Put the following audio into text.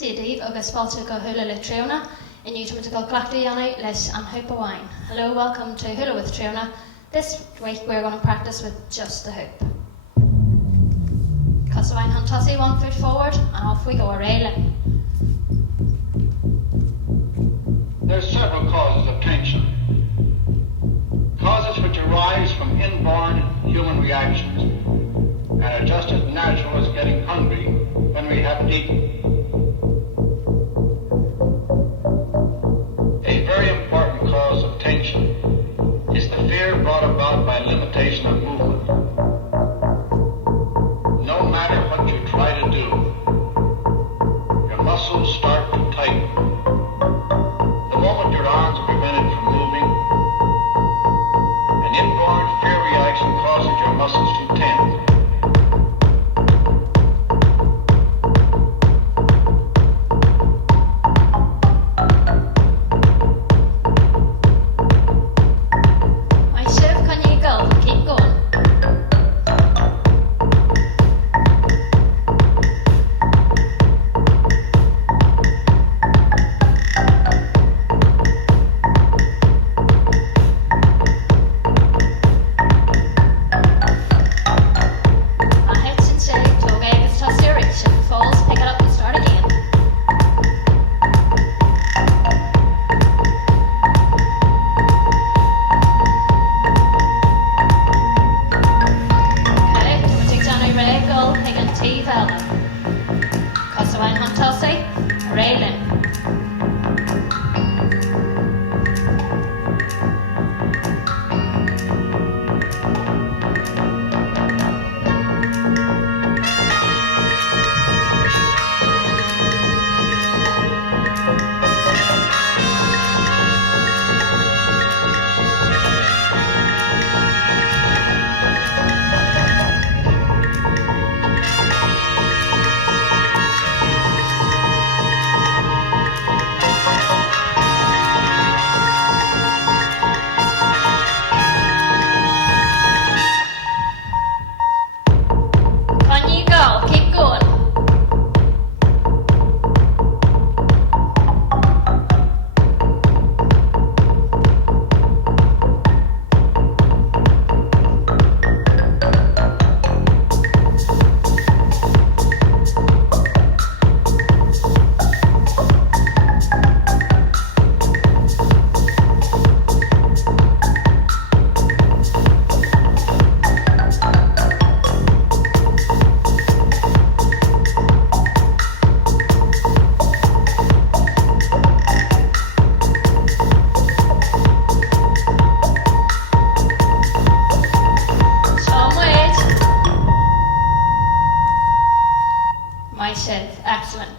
Tíadíh agus fáilte go Húlahúp le Tríona, in Newton to go Clachtaíana leis an hoop of wine. Hello, welcome to Húlahúp with Tríona. This week we're going to practice with just the hoop. Cos wine hand tossy, 1 foot forward, and off we go, railing. There are several causes of tension. Causes which arise from inborn human reactions and are just as natural as getting hungry when we haven't eaten. A very important cause of tension is the fear brought about by limitation of movement. No matter what you try to do, your muscles start to tighten. The moment your arms are prevented from moving, an inborn fear reaction causes your muscles to tense. Costa hand tossy, railing. Keep going. My shed, excellent.